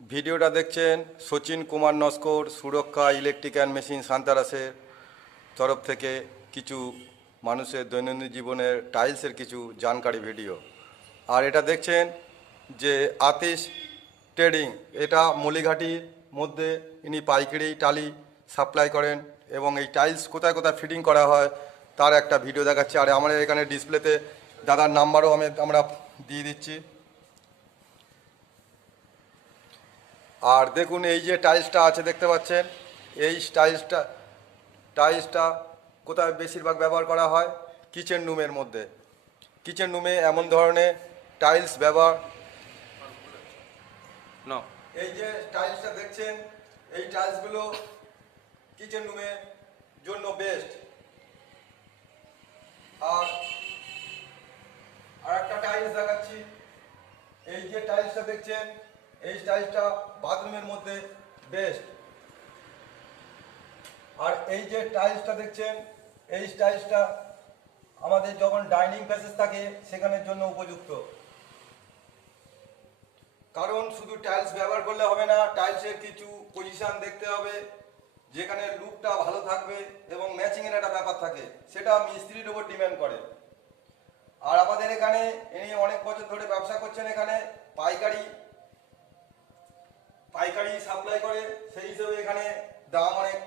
ভিডিওটা দেখছেন সচিন কুমার নস্কর সুরক্ষা ইলেকট্রিক অ্যান্ড মেশিন সান্তারাসের তরফ থেকে কিছু মানুষের দৈনন্দিন জীবনের টাইলসের কিছু জানকারি ভিডিও। আর এটা দেখছেন যে আতিশ ট্রেডিং, এটা মলিঘাটির মধ্যে ইনি পাইকারি টালি সাপ্লাই করেন এবং এই টাইলস কোথায় কোথায় ফিটিং করা হয় তার একটা ভিডিও দেখাচ্ছে। আর আমাদের এখানে ডিসপ্লেতে দাদার নাম্বারও আমরা দিয়ে দিচ্ছি। আর দেখুন এই যে টাইলসটা আছে দেখতে পাচ্ছেন, এই টাইলসটা কোথায় বেশিরভাগ ব্যবহার করা হয়? কিচেন রুমের মধ্যে। কিচেন রুমে এমন ধরনের টাইলস ব্যবহার না। এই যে টাইলসটা দেখছেন, এই টাইলসগুলো কিচেন রুমের জন্য বেস্ট। আর একটা টাইলস দেখাচ্ছি, এই যে টাইলসটা দেখছেন, এই টাইলসটা বাথরুমের মধ্যে বেস্ট। আর এই যে টাইলসটা দেখছেন, এই টাইলসটা আমাদের যখন ডাইনিং প্যাসেজ থাকে সেখানের জন্য উপযুক্ত। কারণ শুধু টাইলস ব্যবহার করলে হবে না, টাইলসের কিছু পজিশন দেখতে হবে যেখানে লুকটা ভালো থাকবে এবং ম্যাচিংয়ের একটা ব্যাপার থাকে, সেটা মিস্ত্রির উপর ডিপেন্ড করে। আর আমাদের এখানে ইনি অনেক বছর ধরে ব্যবসা করছেন, এখানে পাইকারি সাপ্লাই করে, সেই হিসেবে এখানে দাম অনেক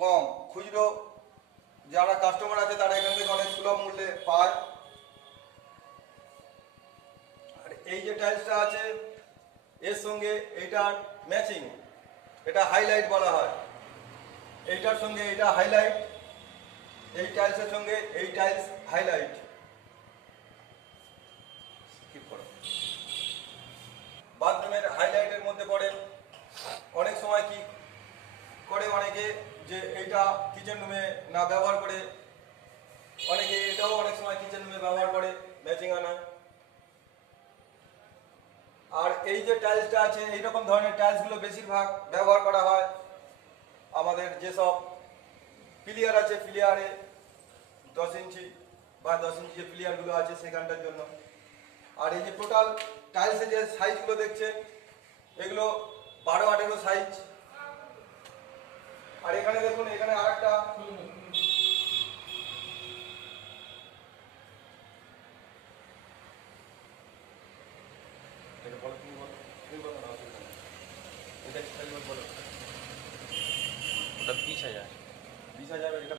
কম। খুচরো যারা কাস্টমার আছে তারা এখান থেকে অনেক সুলভ মূল্যে পায়। আর এই যে টাইলসটা আছে এর সঙ্গে এইটার ম্যাচিং, এটা হাইলাইট বলা হয়। এইটার সঙ্গে এইটা হাইলাইট, এই টাইলসের সঙ্গে এই টাইলস হাইলাইট। বাথরুমের হাইলাইটের মধ্যে পড়ে। অনেক সময় কি করে অনেকে যে এইটা কিচেন রুমে না ব্যবহার করে, অনেকে এটাও অনেক সময় কিচেন রুমে ব্যবহার করে ম্যাচিং আনা। আর এই যে টাইলসটা আছে, এইরকম ধরনের টাইলসগুলো বেশিরভাগ ব্যবহার করা হয় আমাদের যেসব প্লিয়ার আছে, প্লিয়ারে 10 ইঞ্চি বা 10 ইঞ্চি যে প্লিয়ারগুলো আছে সেখানটার জন্য। আর এই যে টোটাল টাইলসের যে সাইজগুলো দেখছেন, এগুলো 12-18 সাইজ। আর এখানে দেখুন, এখানে আরেকটা ওটা 20,000 20,000 এটা